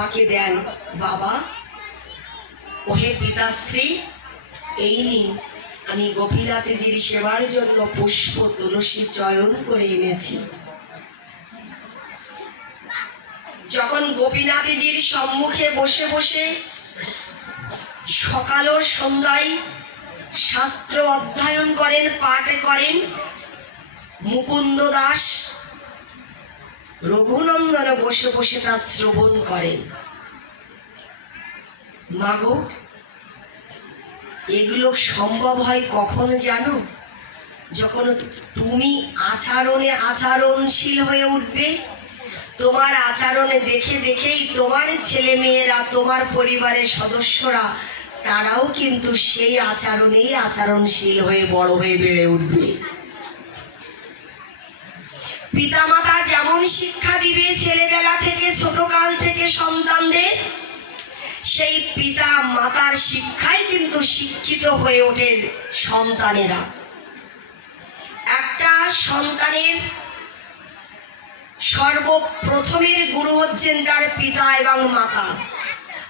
বাবাকে দেন, বাবা। ওহে পিতাশ্রী এই নিন। আমি গোপীনাথজির সেবার জন্য পুষ্প তুলসী চয়ন করে এনেছি। যখন গোপীনাথজির সম্মুখে বসে বসে সকাল ও সন্ধ্যায় শাস্ত্র অধ্যয়ন করেন, পাঠ করেন, মুকুন্দ দাস রঘুনন্দন বসে বসে তা শ্রবণ করেন। মাগো, এগুলো সম্ভব হয় কখন জানো? যখন তুমি আচরণে আচরণশীল হয়ে উঠবে, তোমার আচরণে দেখে দেখেই তোমার ছেলে মেয়েরা তোমার পরিবারের সদস্যরা, তারাও কিন্তু সেই আচরণেই আচরণশীল হয়ে বড় হয়ে বেড়ে উঠবে। পিতামাতা যেমন শিক্ষা দিবে ছেলেবেলা থেকে ছোট কাল থেকে সন্তানদের? সেই পিতা মাতার শিক্ষায় কিন্তু শিক্ষিত হয়ে ওঠে সন্তানেরা। একটা সন্তানের সর্বপ্রথমের গুরু হচ্ছেন তার পিতা এবং মাতা।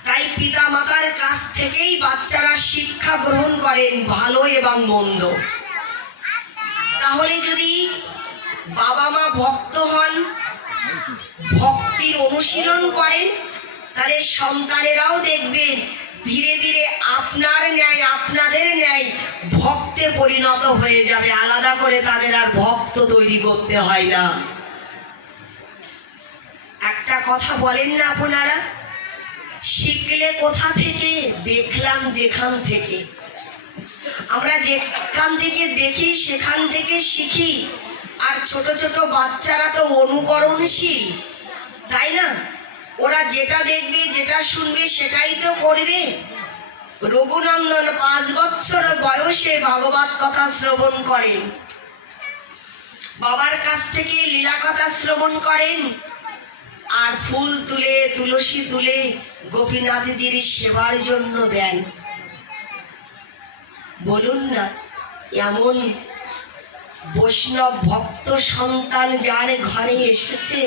তাই পিতা মাতার কাছ থেকেই বাচ্চারা শিক্ষা গ্রহণ করেন ভালো এবং মন্দ। তাহলে যদি বাবা মা ভক্ত হন, ভক্তির অনুশীলন করেন, তাহলে সন্তানেরাও দেখবেন ধীরে ধীরে আপনার ন্যায়, আপনাদের ন্যায় ভক্তে পরিণত হয়ে যাবে। আলাদা করে তাদের আর ভক্ত তৈরি করতে হয় না। একটা কথা বলেন না আপনারা? শিখলে কোথা থেকে? দেখলাম যেখান থেকে। আমরা যেখান থেকে দেখি, সেখান থেকে শিখি। আর ছোট ছোট বাচ্চারা তো অনুকরণশীল, তাই না? ওরা যেটা দেখবে, যেটা শুনবে, সেটাই তো করবে। রঘুনন্দন পাঁচ বছর বয়সে ভগবত কথা শ্রবণ করেন। বাবার কাছ থেকে লীলা কথা শ্রবণ করেন। আর ফুল তুলে, তুলসী তুলে গোপীনাথজির সেবার জন্য দেন। বলুন না, এমন বৈষ্ণব ভক্ত সন্তান যার ঘরে এসেছে,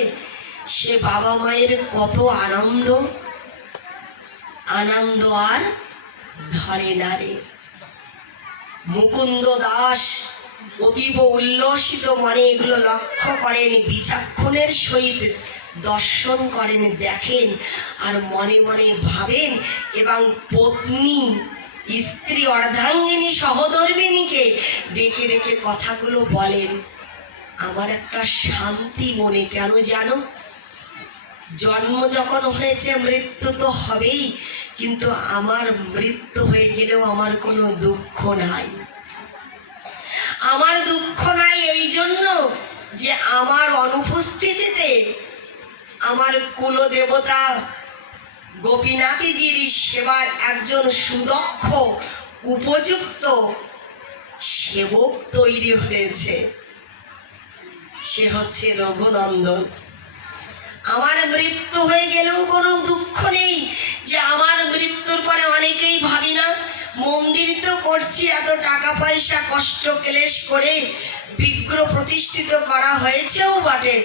সে বাবা মায়ের কত আনন্দ? আনন্দ আর ধরে না রে। মুকুন্দ দাস অতীব উল্লসিত মনে এগুলো লক্ষ্য করেন, বিচক্ষণের সহিত দর্শন করেন, দেখেন আর মনে মনে ভাবেন এবং পত্নী স্ত্রী অর্ধাঙ্গিনী সহধর্মিনীকে ডেকে ডেকে কথাগুলো বলেন। আমার একটা শান্তি মনে, কেন জানো? জন্ম যখন হয়েছে, মৃত্যু তো হবেই, কিন্তু আমার মৃত্যু হয়ে গেলেও আমার কোনো দুঃখ নাই। আমার দুঃখ নাই এই জন্য যে আমার অনুপস্থিতিতে আমার কুলদেবতা গোপীনাথজির সেবার একজন সুদক্ষ, উপযুক্ত সেবক তৈরি হয়েছে। সে হচ্ছে রঘুনন্দন। আমার মৃত্যু হয়ে গেলেও কোনো দুঃখ নেই যে আমার মৃত্যুর পরে অনেকেই ভাবি না, মন্দির তো করছি, এত টাকা পয়সা কষ্ট ক্লেশ করে বিগ্রহ প্রতিষ্ঠিত করা হয়েছেও বটে।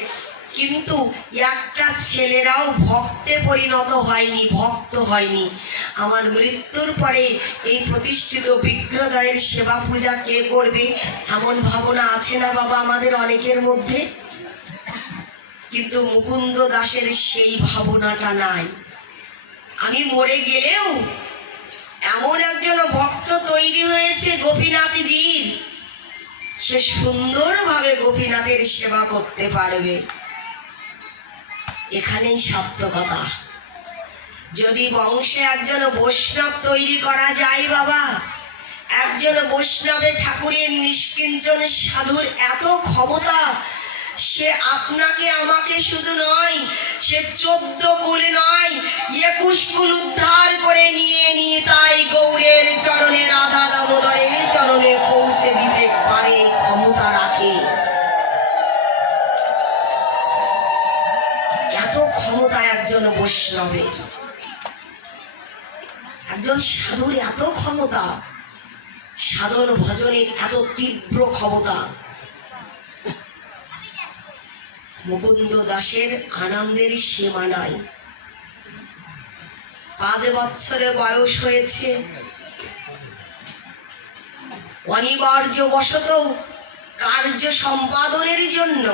কিন্তু একটা ছেলেরাও ভক্তে পরিণত হয়নি, ভক্ত হয়নি। আমার মৃত্যুর পরে এই প্রতিষ্ঠিত বিগ্রহদয়ের সেবা পূজা কে করবে? এমন ভাবনা আছে না বাবা আমাদের অনেকের মধ্যে? কিন্তু মুকুন্দ দাসের সেই ভাবনাটা নাই। আমি মরে গেলেও এমন একজন ভক্ত তৈরি হয়েছে গোপীনাথজির। সে সুন্দরভাবে গোপীনাথের সেবা করতে পারবে। এখানেই কথা যদি বংশে একজন বৈষ্ণব তৈরি করা যায় বাবা, একজন বৈষ্ণবের ঠাকুরের নিষ্কিঞ্চন সাধুর এত ক্ষমতা, সে আপনাকে, আমাকে শুধু নয়, সে চোদ্দ কুল নয়, একুশ কুল উদ্ধার করে নিয়ে নিয়ে তাই গৌরের চরণে ক্ষমতা একজন বৈষ্ণবে। একজন সাধুর এত ক্ষমতা, সাধন ভজনের এত তীব্র ক্ষমতা। মুকুন্দ দাসের আনন্দের সীমা নাই। পাঁচ বছরের বয়স হয়েছে। অনিবার্য বশত কার্য সম্পাদনের জন্য